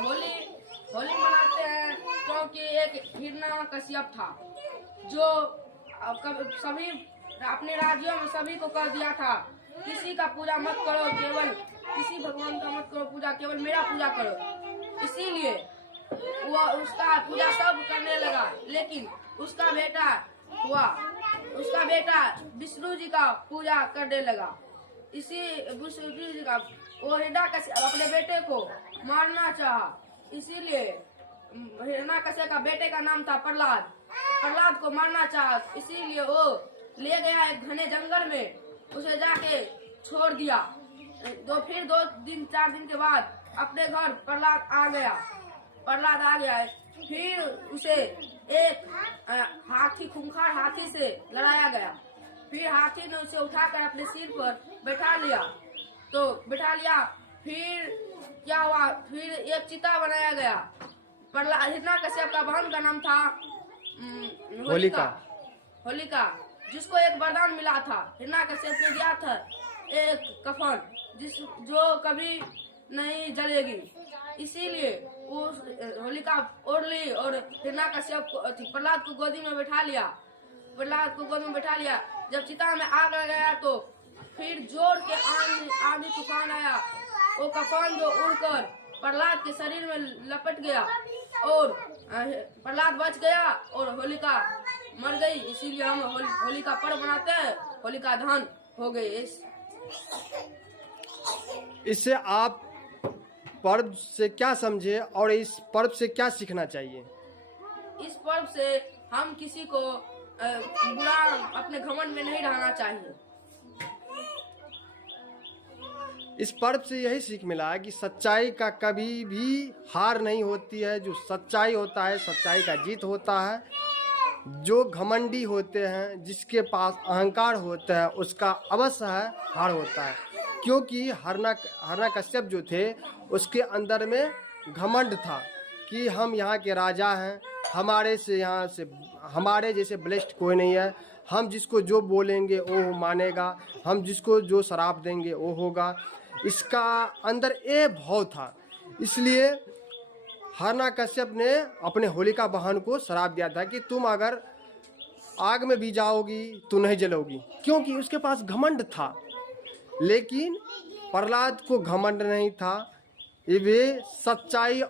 होली होली मनाते हैं क्योंकि एक हिरण्यकश्यप था जो सभी अपने राज्यों में सभी को कह दिया था किसी का पूजा मत करो, केवल किसी भगवान का मत करो पूजा, केवल मेरा पूजा करो। इसीलिए वो उसका पूजा सब करने लगा, लेकिन उसका बेटा विष्णु जी का पूजा करने लगा। इसी विष्णु जी का वो हिरण्यकश्यप अपने बेटे को मारना चाहा, इसीलिए हिरण्यकश्यप का बेटे का नाम था प्रहलाद को मारना चाहा, इसीलिए वो ले गया एक घने जंगल में, उसे जाके छोड़ दिया। फिर 2-4 दिन के बाद अपने घर प्रहलाद आ गया। फिर उसे एक खूंखार हाथी से लड़ाया गया। फिर हाथी ने उसे उठाकर अपने सिर पर बैठा लिया। फिर क्या हुआ, फिर एक चिता बनाया गया। हिरण्यकश्यप का बहन का नाम था होलिका, जिसको एक वरदान मिला था। हिरण्यकश्यप ने दिया था एक कफन जो कभी नहीं जलेगी, इसीलिए वो होलिका ओढ़ ली और हिरण्यकश्यप प्रहलाद को गोदी में बैठा लिया। जब चिता में आग लगाया तो फिर जोर के आंधी तूफान आया। वो कफन जो उड़कर प्रहलाद के शरीर में लपट गया और प्रहलाद बच गया और होलिका मर गई। इसीलिए हम होलिका पर्व मनाते हैं, होलिका दहन हो गई। इससे आप पर्व से क्या समझे और इस पर्व से क्या सीखना चाहिए? इस पर्व से हम किसी को बुरा अपने घमंड में नहीं रहना चाहिए। इस पर्व से यही सीख मिला है कि सच्चाई का कभी भी हार नहीं होती है। जो सच्चाई होता है, सच्चाई का जीत होता है। जो घमंडी होते हैं, जिसके पास अहंकार होता है, उसका अवश्य है हार होता है। क्योंकि हिरण्यकश्यप जो थे उसके अंदर में घमंड था कि हम यहाँ के राजा हैं, हमारे जैसे बलिष्ठ कोई नहीं है, हम जिसको जो बोलेंगे वो मानेगा, हम जिसको जो शराप देंगे वो होगा। इसका अंदर ये भाव था, इसलिए हिरण्यकश्यप ने अपने होलिका बहन को श्राप दिया था कि तुम अगर आग में भी जाओगी तो नहीं जलोगी, क्योंकि उसके पास घमंड था। लेकिन प्रहलाद को घमंड नहीं था, ये सच्चाई